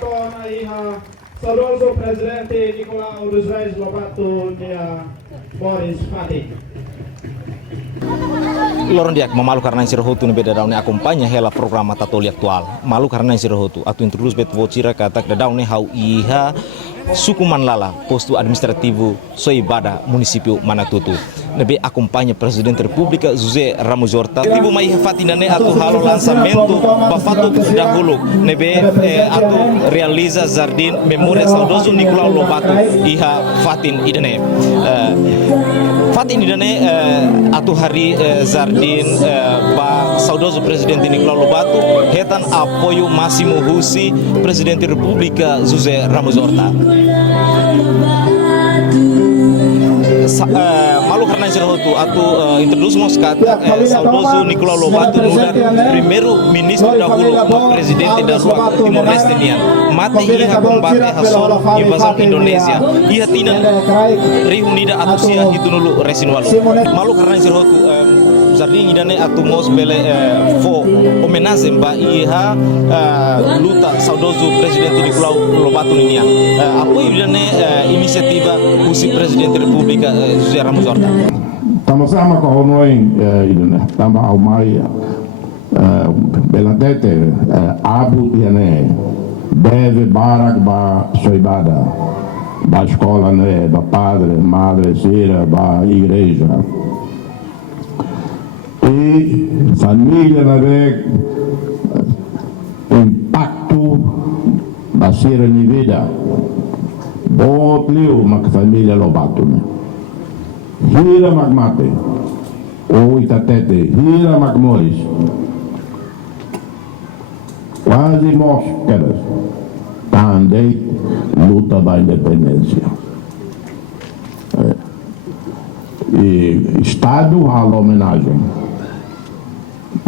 com aí saudoso presidente Nicolau dos Reis Lobato de Boris Fatih. Lorong diak memalu karena insir hotu ni beda daun akompanya hela programa tatoli aktual. Malu karena insir hotu atau introdus bet vocira kata ke daun hau iha suku Manlala postu administrativo Soibada munisipio Manatutu. Nebe akompanya Presiden Republika José Ramos Horta tibu mai fatinane atau halo lançamento bafato dahulu nebe atau realiza Jardim Memória Saudoso Nicolau Lobato iha fatin idane fatin idane atau hari Jardim ba Saudoso Presidente Nicolau Lobato hetan apoio máximo Husi Presidente Republika José Ramos Horta. Malu karena Hotu atau introdus kata Saudoso Nicolau Lobato muda primeiro ministro dahulu presidente da Timor Leste nian mati ia combate hasol invasão Indonesia ia tinan reunida atau sia hitunulu resinwalu malu karena Hotu Jardim idane atau mos bele fo homenagem ba iha luta Saudoso Presidente Nicolau Lobato nian apoio idane inisiativa Husi Presidente Republika José Ramos Horta. Sama-sama ko honoin tamba au mai belatete abu tiane deve barak ba soibada ba escola né ba padre madre sira ba igreja e família na impacto ba sira ni vida bot liu mak família Lobato né Hira Magmate, ou Itatete, Hira Magmoris, quase mosquedas, também luta da independência. E Estado a homenagem,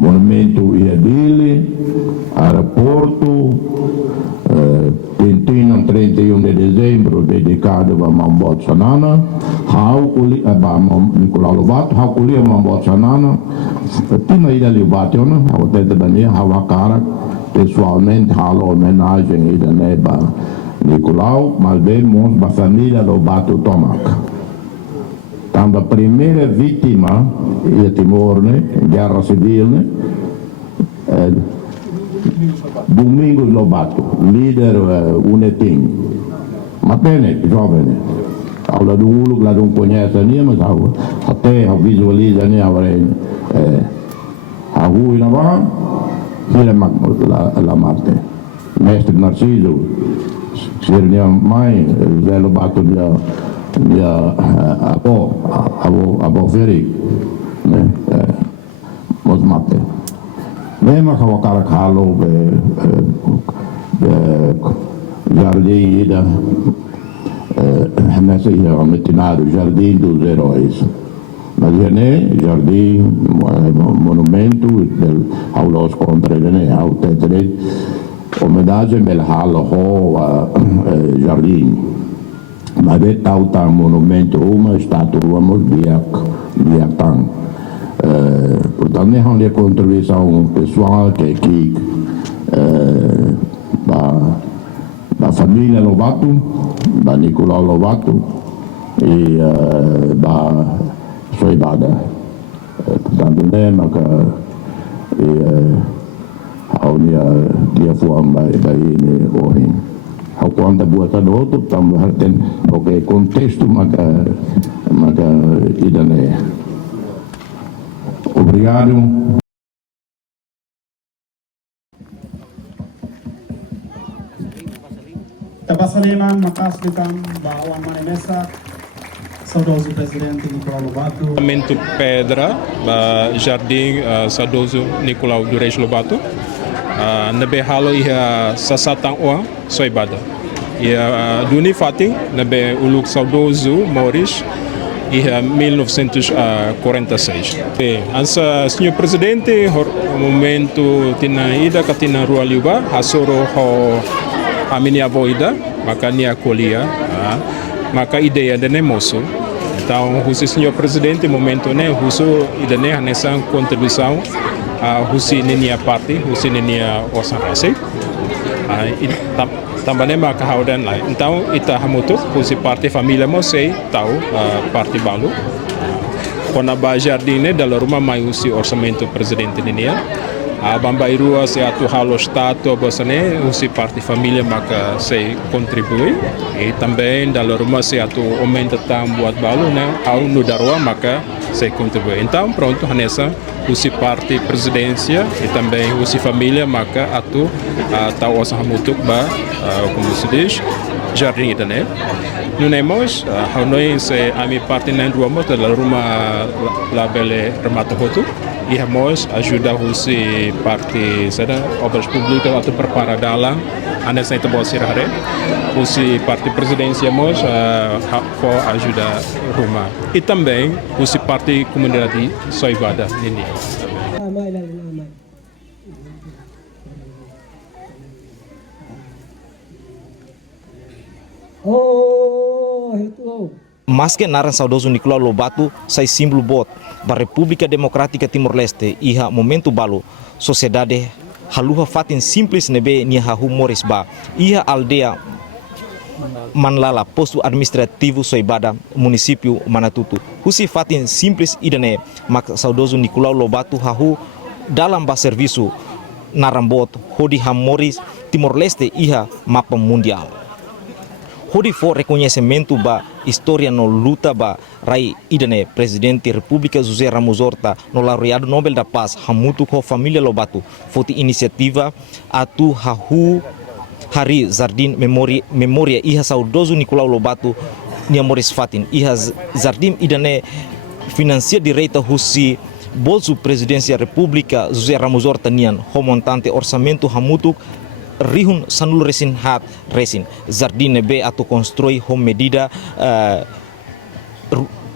monumento Iadile, aeroporto, Tintina 31 de dezembro dedicado a Mambot Sanana, Haukuli Nicolau Lobato, Haukuli Mambot Sanana, Tina Ida Lobato, Hau Tete Bania, Hawakara, pessoalmente halo homenagem Ida Neba Nicolau, mas vemos a família Lobato Tomac. Então a primeira vítima em Timor, guerra civil, Domingos Lobato, líder Unetim. Matene, jovem. Aula do Ulu, lá não conhece nem, mas até visualiza nem a rua e na van, ele é la mate. Mestre Narciso, seria mãe, Zé Lobato de avó Feri, né? Mas mate. Mesmo que o cara calo Jardim ida nessa ia metinário Jardim dos Heróis. Mas Jardim monumento ao los contra ele ao tetre homenagem bel halo ho Jardim. Mas é tal monumento uma estátua vamos biak portanto, é uma contribuição pessoal que aqui da família Lobato, da Nicolau Lobato e da Soibada. Portanto, não a unia dia fuam bayi ini ohin. Hau kuanta buatan outro, também tem qualquer contexto maka idane. Obrigado. Kapasalinan makaslitan bahwa Manesa Saudoso Presidente Nicolau Lobato. Monumento Pedra, Jardim Saudoso Nicolau do Reis Lobato. Nabe halo ia sasatang oa soibada. Ia duni fating nabe uluk Saudoso Maurício em 1946. Ansa senhor presidente, no momento tina ida katina rua liuba, hasoro ho a minha avó ida, maka nia kolia, maka ideia de nemoso. Então, o senhor presidente, momento né, o ida né nessa contribuição, o nenia parte, o nenia orçamento. também maka haudan lá. Então ita hamutuk usi parti família mo sei tau parti balu. Quando a jardine dalam rumah mai usi orçamento presidente ini ya. Bamba irua se atu halo stato bosane usi parti família maka sei contribui e também dalam rumah se atu aumenta tam buat balu né au no darua maka sei contribui. Então pronto Hanessa usi parti presidência e também usi família maka atu tau osa hamutuk ba como se diz jardim itu né. Não nemos hanoi se ami parte nan ruamos dalam rumah labele remata hotu e hemos ajuda usi parte sada obras públicas atau prepara dalam anda saya tebal sirare usi parte presidencia mos for ajuda rumah e também usi parte comunidade soivada ini. Mas que naran saudoso Nicolau Lobato sai símbolo bot da República Democrática Timor-Leste iha momento balo sociedade haluha fatin simples nebe nia hahu moris ba iha aldeia Manlala posto administrativo Soibada município Manatutu husi fatin simples idane mak saudoso Nicolau Lobato hahu dalam ba serviço narambot hodi hamoris Timor-Leste iha mapa mundial. Hodi for reconhecimento ba história no luta ba rai idane presidente República José Ramos Horta no laureado Nobel da Paz hamutu ko família Lobato foti iniciativa atu hahu hari Jardim Memória iha saudoso Nicolau Lobato nia moris fatin iha Jardim idane financia direita husi bolso presidência República José Ramos Horta nian homontante orçamento hamutu rihun sanul resin hat resin Jardim B atau konstrui home medida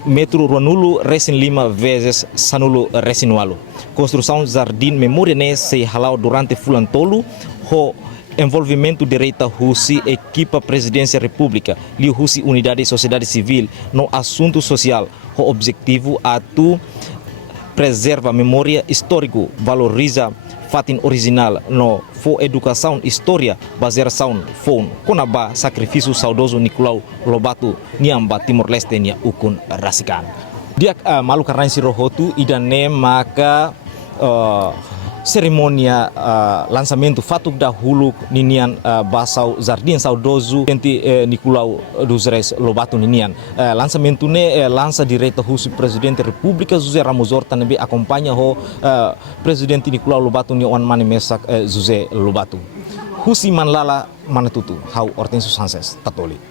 metro Ronulu resin 5 vezes sanulu resin walu. Construção Jardim Memória ne se halau durante fulan tolu ho envolvimento direita husi equipa presidência república li husi unidade sociedade civil no assunto social ho objetivo atu preserva memória histórico valoriza fatin original no fo educação história baseração fon konaba sacrifício saudoso Nicolau Lobato niamba Timor-Leste nia ukun rasikan dia malu karena sirohotu idane maka ceremonia lançamento fatuk dahulu ninian basau Jardim saudoso enti Nicolau dos Reis Lobato ninian lançamento ne lança direto husi presidente República José Ramos Horta nebe acompanha ho presidente Nicolau Lobato ni on mane mesak José Lobato husi Manlala Manatutu hau Hortensius Sanches Tatoli.